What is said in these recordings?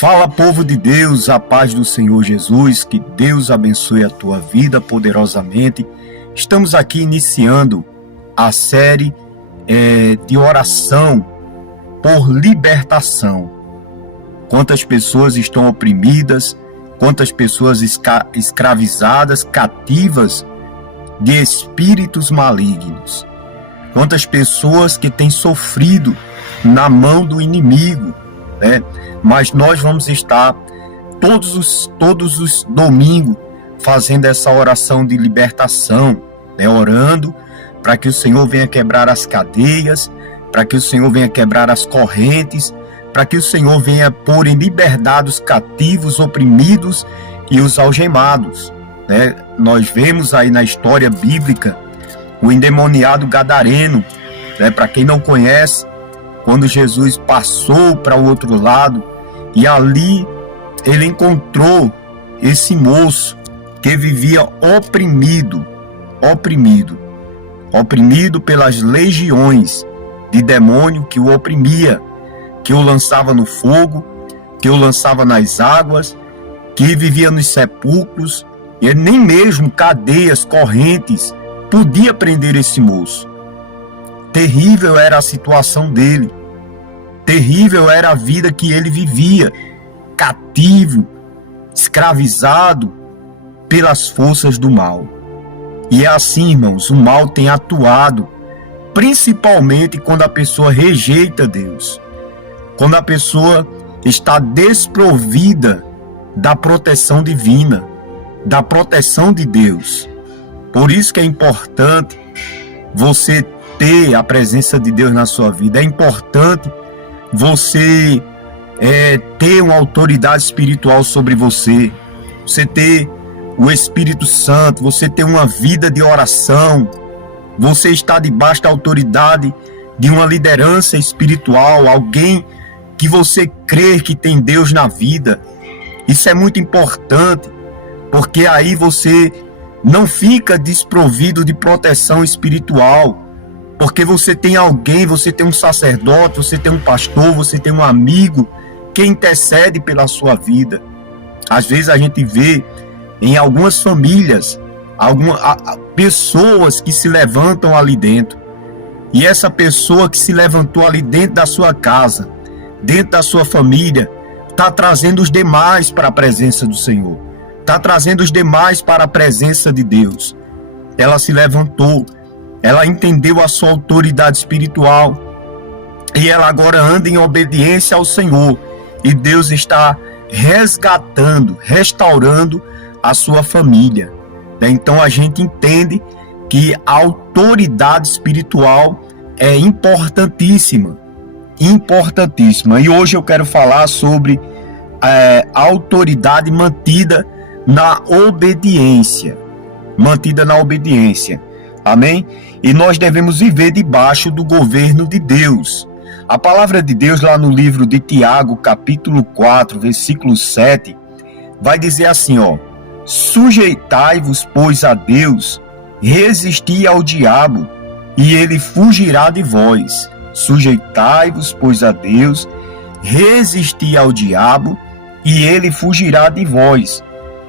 Fala, povo de Deus, a paz do Senhor Jesus, que Deus abençoe a tua vida poderosamente. Estamos aqui iniciando a série de oração por libertação. Quantas pessoas estão oprimidas, quantas pessoas escravizadas, cativas de espíritos malignos. Quantas pessoas que têm sofrido na mão do inimigo, né? Mas nós vamos estar todos os domingos fazendo essa oração de libertação, né? Orando para que o Senhor venha quebrar as cadeias, para que o Senhor venha quebrar as correntes, para que o Senhor venha pôr em liberdade os cativos, oprimidos e os algemados, né? Nós vemos aí na história bíblica o endemoniado gadareno, né? Para quem não conhece, quando Jesus passou para o outro lado e ali ele encontrou esse moço que vivia oprimido pelas legiões de demônio que o oprimia, que o lançava no fogo, que o lançava nas águas, que vivia nos sepulcros, e nem mesmo cadeias, correntes podia prender esse moço. Terrível era a situação dele, terrível era a vida que ele vivia, cativo, escravizado pelas forças do mal. E é assim, irmãos, o mal tem atuado, principalmente quando a pessoa rejeita Deus, quando a pessoa está desprovida da proteção divina, da proteção de Deus. Por isso que é importante você ter a presença de Deus na sua vida. É importante você ter uma autoridade espiritual sobre você. Você ter o Espírito Santo, você ter uma vida de oração. Você está debaixo da autoridade de uma liderança espiritual, alguém que você crê que tem Deus na vida. Isso é muito importante, porque aí você não fica desprovido de proteção espiritual, porque você tem alguém, você tem um sacerdote, você tem um pastor, você tem um amigo que intercede pela sua vida. Às vezes a gente vê em algumas famílias, pessoas que se levantam ali dentro, e essa pessoa que se levantou ali dentro da sua casa, dentro da sua família, está trazendo os demais para a presença do Senhor, está trazendo os demais para a presença de Deus. Ela se levantou, ela entendeu a sua autoridade espiritual e ela agora anda em obediência ao Senhor, e Deus está resgatando, restaurando a sua família. Então a gente entende que a autoridade espiritual é importantíssima. E hoje eu quero falar sobre a autoridade mantida na obediência. Amém? E nós devemos viver debaixo do governo de Deus. A palavra de Deus lá no livro de Tiago, capítulo 4, versículo 7, vai dizer assim, sujeitai-vos, pois, a Deus, resisti ao diabo, e ele fugirá de vós. Sujeitai-vos, pois, a Deus, resisti ao diabo, e ele fugirá de vós.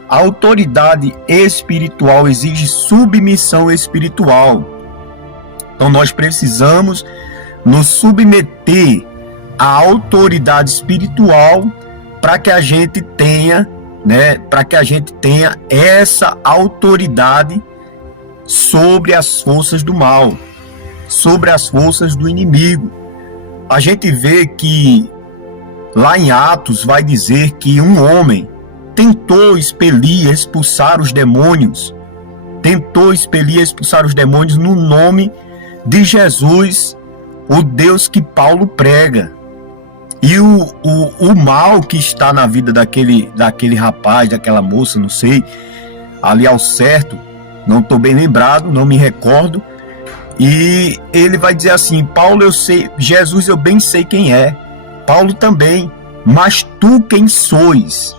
A autoridade espiritual exige submissão espiritual. Então nós precisamos nos submeter à autoridade espiritual para que a gente tenha, essa autoridade sobre as forças do mal, sobre as forças do inimigo. A gente vê que lá em Atos vai dizer que um homem tentou expulsar os demônios no nome de Jesus, o Deus que Paulo prega. E o mal que está na vida daquele rapaz, daquela moça, não sei, ali ao certo, não estou bem lembrado, não me recordo, e ele vai dizer assim, Paulo eu sei, Jesus eu bem sei quem é, Paulo também, mas tu quem sois?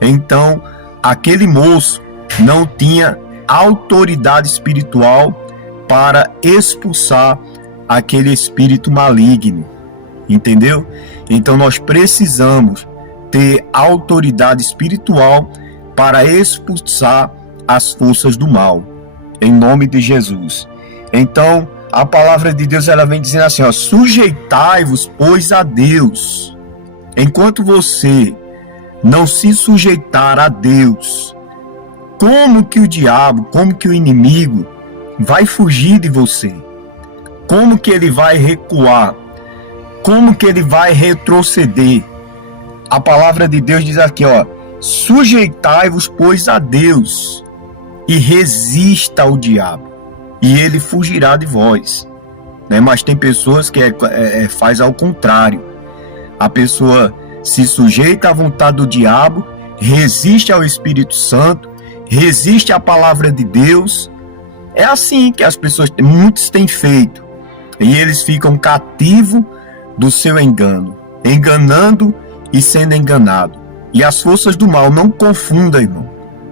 Então, aquele moço não tinha autoridade espiritual para expulsar aquele espírito maligno, entendeu? Então nós precisamos ter autoridade espiritual para expulsar as forças do mal, em nome de Jesus. Então, a palavra de Deus, ela vem dizendo assim, ó, sujeitai-vos, pois, a Deus. Enquanto você não se sujeitar a Deus, como que o diabo, como que o inimigo vai fugir de você? Como que ele vai recuar? Como que ele vai retroceder? A palavra de Deus diz aqui, ó, sujeitai-vos, pois, a Deus, e resista ao diabo, e ele fugirá de vós. Né? Mas tem pessoas que faz ao contrário. A pessoa se sujeita à vontade do diabo, resiste ao Espírito Santo, resiste à palavra de Deus. É assim que as pessoas, muitos têm feito. E eles ficam cativos do seu engano, enganando e sendo enganado. E as forças do mal, não confunda, irmão.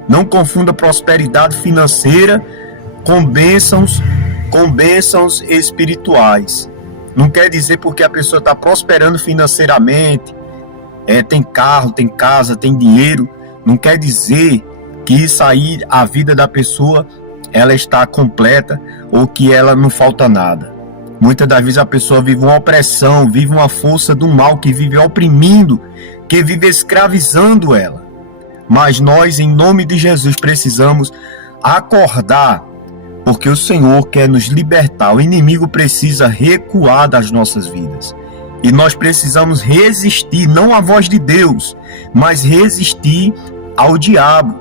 Não confunda prosperidade financeira com bênçãos espirituais. Não quer dizer porque a pessoa está prosperando financeiramente, tem carro, tem casa, tem dinheiro, não quer dizer que isso aí, a vida da pessoa, ela está completa ou que ela não falta nada. Muitas das vezes a pessoa vive uma opressão, vive uma força do mal que vive oprimindo, que vive escravizando ela. Mas nós, em nome de Jesus, precisamos acordar, porque o Senhor quer nos libertar. O inimigo precisa recuar das nossas vidas. E nós precisamos resistir, não à voz de Deus, mas resistir ao diabo.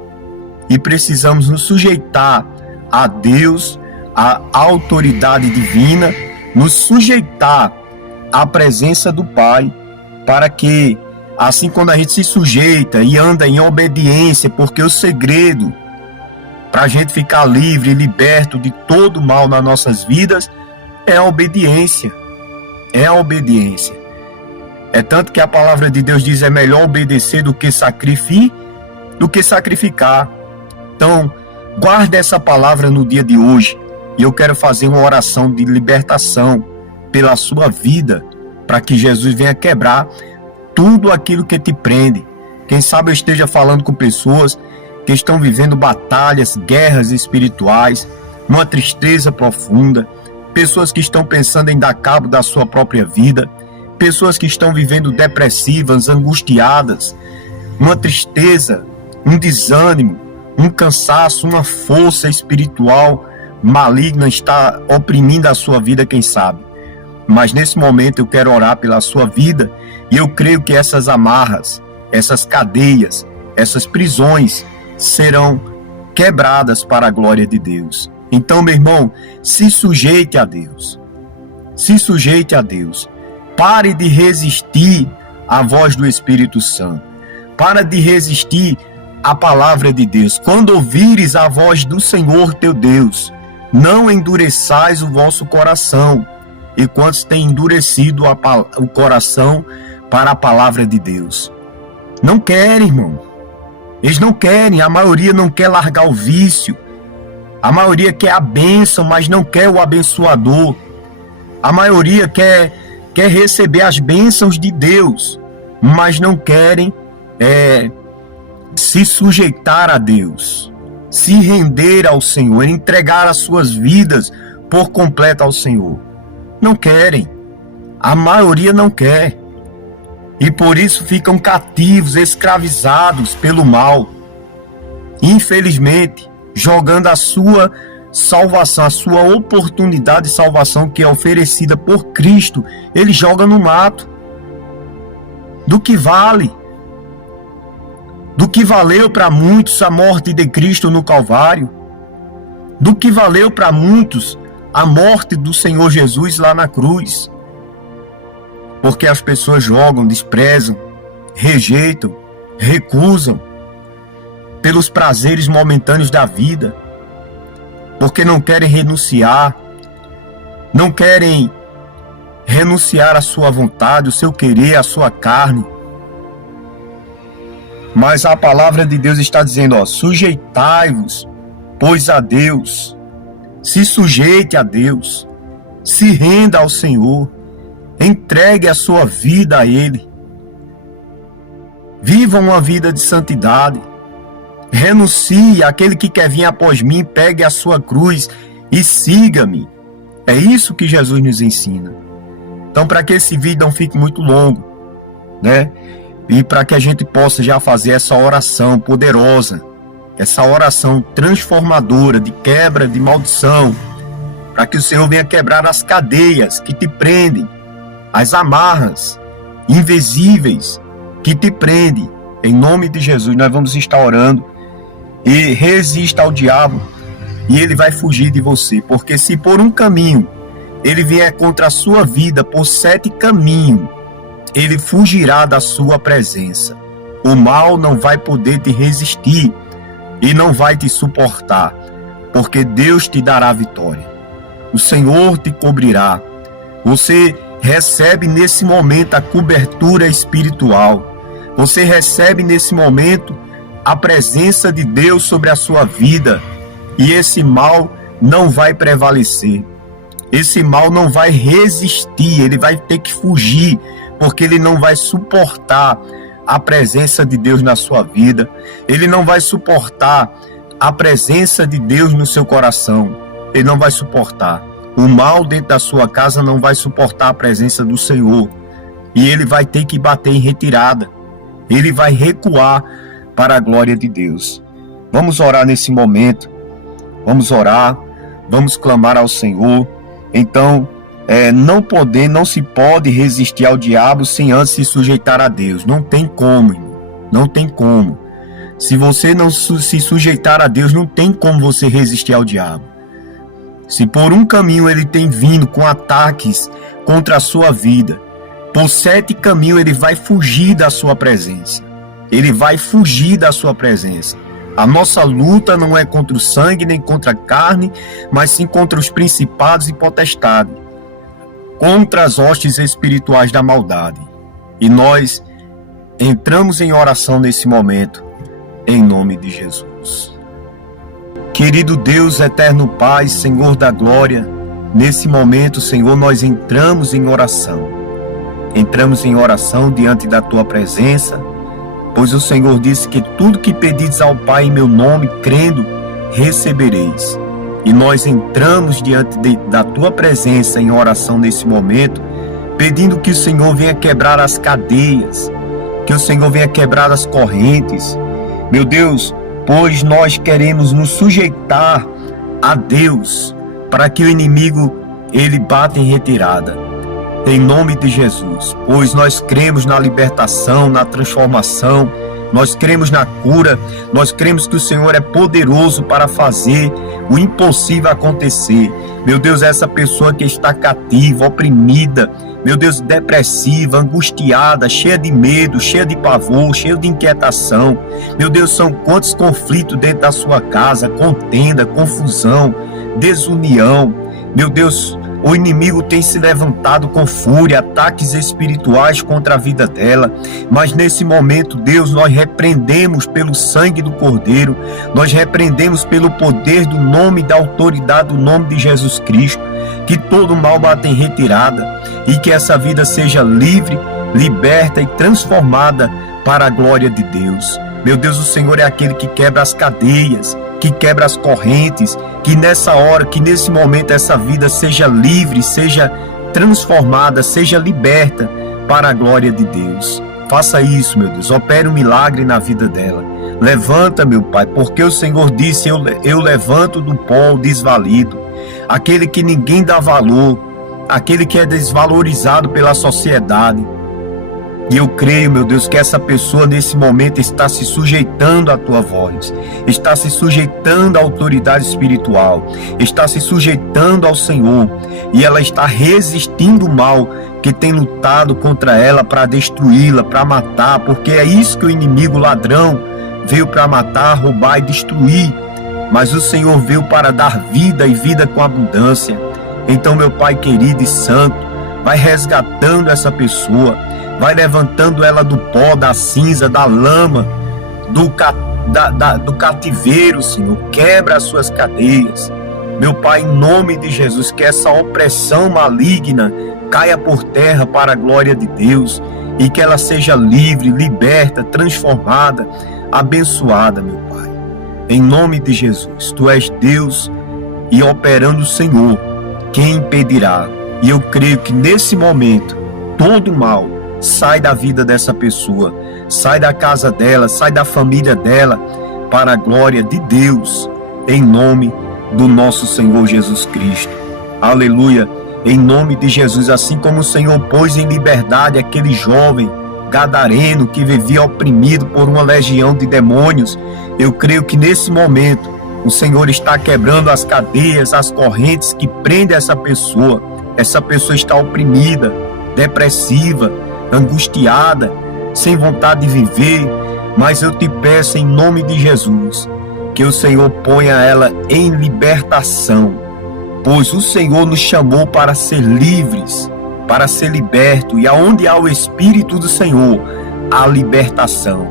E precisamos nos sujeitar a Deus, à autoridade divina, nos sujeitar à presença do Pai, para que, assim, quando a gente se sujeita e anda em obediência, porque o segredo para a gente ficar livre e liberto de todo mal nas nossas vidas é a obediência. É a obediência. É tanto que a palavra de Deus diz: é melhor obedecer do que sacrificar. Então, guarde essa palavra no dia de hoje. E eu quero fazer uma oração de libertação pela sua vida, para que Jesus venha quebrar tudo aquilo que te prende. Quem sabe eu esteja falando com pessoas que estão vivendo batalhas, guerras espirituais, uma tristeza profunda, pessoas que estão pensando em dar cabo da sua própria vida, pessoas que estão vivendo depressivas, angustiadas, uma tristeza, um desânimo, um cansaço, uma força espiritual maligna está oprimindo a sua vida, quem sabe. Mas nesse momento eu quero orar pela sua vida, e eu creio que essas amarras, essas cadeias, essas prisões serão quebradas para a glória de Deus. Então, meu irmão, se sujeite a Deus. Se sujeite a Deus. Pare de resistir à voz do Espírito Santo. Para de resistir à palavra de Deus. Quando ouvires a voz do Senhor teu Deus, não endureçais o vosso coração. E quantos têm endurecido o coração para a palavra de Deus? Não querem, irmão. Eles não querem. A maioria não quer largar o vício. A maioria quer a bênção, mas não quer o abençoador. A maioria quer receber as bênçãos de Deus, mas não querem se sujeitar a Deus, se render ao Senhor, entregar as suas vidas por completo ao Senhor. Não querem. A maioria não quer. E por isso ficam cativos, escravizados pelo mal. Infelizmente, jogando a sua salvação, a sua oportunidade de salvação que é oferecida por Cristo, ele joga no mato. Do que vale? Do que valeu para muitos a morte de Cristo no Calvário? Do que valeu para muitos a morte do Senhor Jesus lá na cruz? Porque as pessoas jogam, desprezam, rejeitam, recusam pelos prazeres momentâneos da vida, porque não querem renunciar à sua vontade, o seu querer, a sua carne. Mas a palavra de Deus está dizendo, sujeitai-vos, pois, a Deus. Se sujeite a Deus, se renda ao Senhor, entregue a sua vida a Ele. Vivam uma vida de santidade. Renuncie. Aquele que quer vir após mim, pegue a sua cruz e siga-me. É isso que Jesus nos ensina. Então, para que esse vídeo não fique muito longo, né? E para que a gente possa já fazer essa oração poderosa, essa oração transformadora de quebra de maldição, para que o Senhor venha quebrar as cadeias que te prendem, as amarras invisíveis que te prendem. Em nome de Jesus, nós vamos estar orando. E resista ao diabo e ele vai fugir de você, porque se por um caminho ele vier contra a sua vida, por 7 caminhos ele fugirá da sua presença. O mal não vai poder te resistir e não vai te suportar, porque Deus te dará vitória. O Senhor te cobrirá. Você recebe nesse momento a cobertura espiritual. Você recebe nesse momento a presença de Deus sobre a sua vida, e esse mal não vai prevalecer. Esse mal não vai resistir, ele vai ter que fugir, porque ele não vai suportar a presença de Deus na sua vida. Ele não vai suportar a presença de Deus no seu coração. Ele não vai suportar. O mal dentro da sua casa não vai suportar a presença do Senhor. E ele vai ter que bater em retirada. Ele vai recuar para a glória de Deus. Vamos orar nesse momento. Vamos orar. Vamos clamar ao Senhor. Então, não se pode resistir ao diabo sem antes se sujeitar a Deus. Não tem como, irmão. Não tem como. Se você não se sujeitar a Deus, não tem como você resistir ao diabo. Se por um caminho ele tem vindo com ataques contra a sua vida, por 7 caminhos ele vai fugir da sua presença. Ele vai fugir da sua presença. A nossa luta não é contra o sangue nem contra a carne, mas sim contra os principados e potestades, contra as hostes espirituais da maldade. E nós entramos em oração nesse momento, em nome de Jesus. Querido Deus, eterno Pai, Senhor da glória, nesse momento, Senhor, nós entramos em oração. Entramos em oração diante da Tua presença, pois o Senhor disse que tudo que pedires ao Pai em meu nome, crendo, recebereis. E nós entramos diante da Tua presença em oração nesse momento, pedindo que o Senhor venha quebrar as cadeias, que o Senhor venha quebrar as correntes. Meu Deus, pois nós queremos nos sujeitar a Deus, para que o inimigo, ele bata em retirada. Em nome de Jesus, pois nós cremos na libertação, na transformação, nós cremos na cura, nós cremos que o Senhor é poderoso para fazer o impossível acontecer. Meu Deus, essa pessoa que está cativa, oprimida, meu Deus, depressiva, angustiada, cheia de medo, cheia de pavor, cheia de inquietação. Meu Deus, são quantos conflitos dentro da sua casa, contenda, confusão, desunião. Meu Deus, o inimigo tem se levantado com fúria, ataques espirituais contra a vida dela. Mas nesse momento, Deus, nós repreendemos pelo sangue do Cordeiro, nós repreendemos pelo poder do nome e da autoridade do nome de Jesus Cristo, que todo mal bata em retirada e que essa vida seja livre, liberta e transformada para a glória de Deus. Meu Deus, o Senhor é aquele que quebra as cadeias, que quebra as correntes, que nessa hora, que nesse momento essa vida seja livre, seja transformada, seja liberta para a glória de Deus. Faça isso, meu Deus, opere um milagre na vida dela. Levanta, meu Pai, porque o Senhor disse, eu levanto do pó o desvalido, aquele que ninguém dá valor, aquele que é desvalorizado pela sociedade. E eu creio, meu Deus, que essa pessoa nesse momento está se sujeitando à Tua voz, está se sujeitando à autoridade espiritual, está se sujeitando ao Senhor, e ela está resistindo o mal que tem lutado contra ela para destruí-la, para matar, porque é isso que o inimigo ladrão veio para matar, roubar e destruir, mas o Senhor veio para dar vida e vida com abundância. Então, meu Pai querido e santo, vai resgatando essa pessoa, vai levantando ela do pó, da cinza, da lama, do cativeiro, Senhor. Quebra as suas cadeias. Meu Pai, em nome de Jesus, que essa opressão maligna caia por terra para a glória de Deus. e que ela seja livre, liberta, transformada, abençoada, meu Pai. Em nome de Jesus, Tu és Deus e operando o Senhor, quem impedirá? E eu creio que nesse momento, todo mal sai da vida dessa pessoa, sai da casa dela, sai da família dela, para a glória de Deus, em nome do nosso Senhor Jesus Cristo. Aleluia, em nome de Jesus, assim como o Senhor pôs em liberdade aquele jovem gadareno que vivia oprimido por uma legião de demônios, eu creio que nesse momento o Senhor está quebrando as cadeias, as correntes que prendem essa pessoa. Essa pessoa está oprimida, depressiva, angustiada, sem vontade de viver, mas eu te peço em nome de Jesus, que o Senhor ponha ela em libertação, pois o Senhor nos chamou para ser livres, para ser liberto, e aonde há o Espírito do Senhor, há libertação,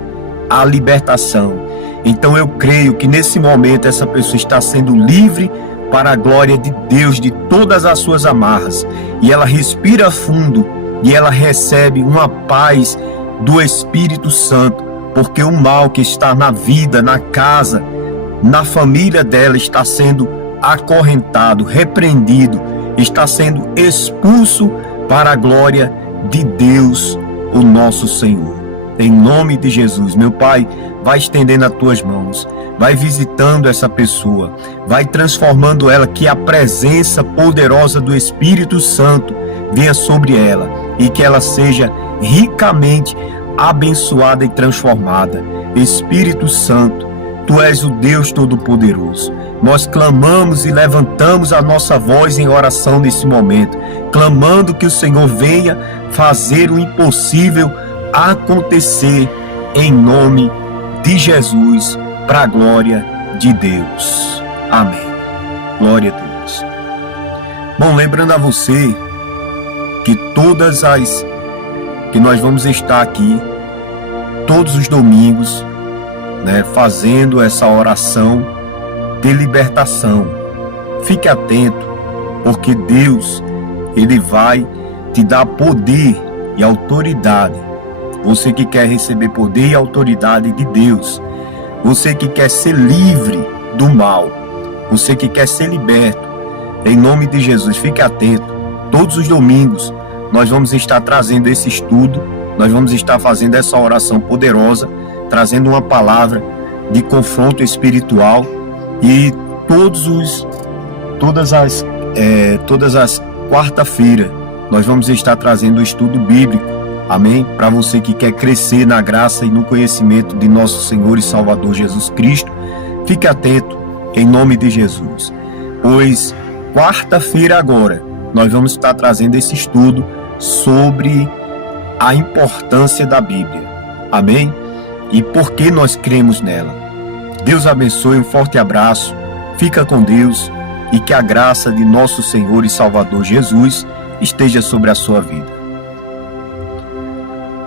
há libertação. Então eu creio que nesse momento essa pessoa está sendo livre para a glória de Deus, de todas as suas amarras, e ela respira fundo, e ela recebe uma paz do Espírito Santo, porque o mal que está na vida, na casa, na família dela está sendo acorrentado, repreendido, está sendo expulso para a glória de Deus, o nosso Senhor. Em nome de Jesus, meu Pai, vai estendendo as tuas mãos, vai visitando essa pessoa, vai transformando ela, que a presença poderosa do Espírito Santo venha sobre ela e que ela seja ricamente abençoada e transformada. Espírito Santo, Tu és o Deus Todo-Poderoso. Nós clamamos e levantamos a nossa voz em oração nesse momento, clamando que o Senhor venha fazer o impossível acontecer em nome de Jesus, para a glória de Deus. Amém. Glória a Deus. Bom, lembrando a você que que nós vamos estar aqui todos os domingos, fazendo essa oração de libertação. Fique atento, porque Deus, Ele vai te dar poder e autoridade. Você que quer receber poder e autoridade de Deus, você que quer ser livre do mal, você que quer ser liberto, em nome de Jesus, fique atento. Todos os domingos nós vamos estar trazendo esse estudo, nós vamos estar fazendo essa oração poderosa, trazendo uma palavra de confronto espiritual, e todas as quarta-feiras nós vamos estar trazendo o estudo bíblico. Amém? Para você que quer crescer na graça e no conhecimento de nosso Senhor e Salvador Jesus Cristo, fique atento em nome de Jesus. Pois quarta-feira agora nós vamos estar trazendo esse estudo sobre a importância da Bíblia. Amém? E por que nós cremos nela. Deus abençoe, um forte abraço, fica com Deus e que a graça de nosso Senhor e Salvador Jesus esteja sobre a sua vida.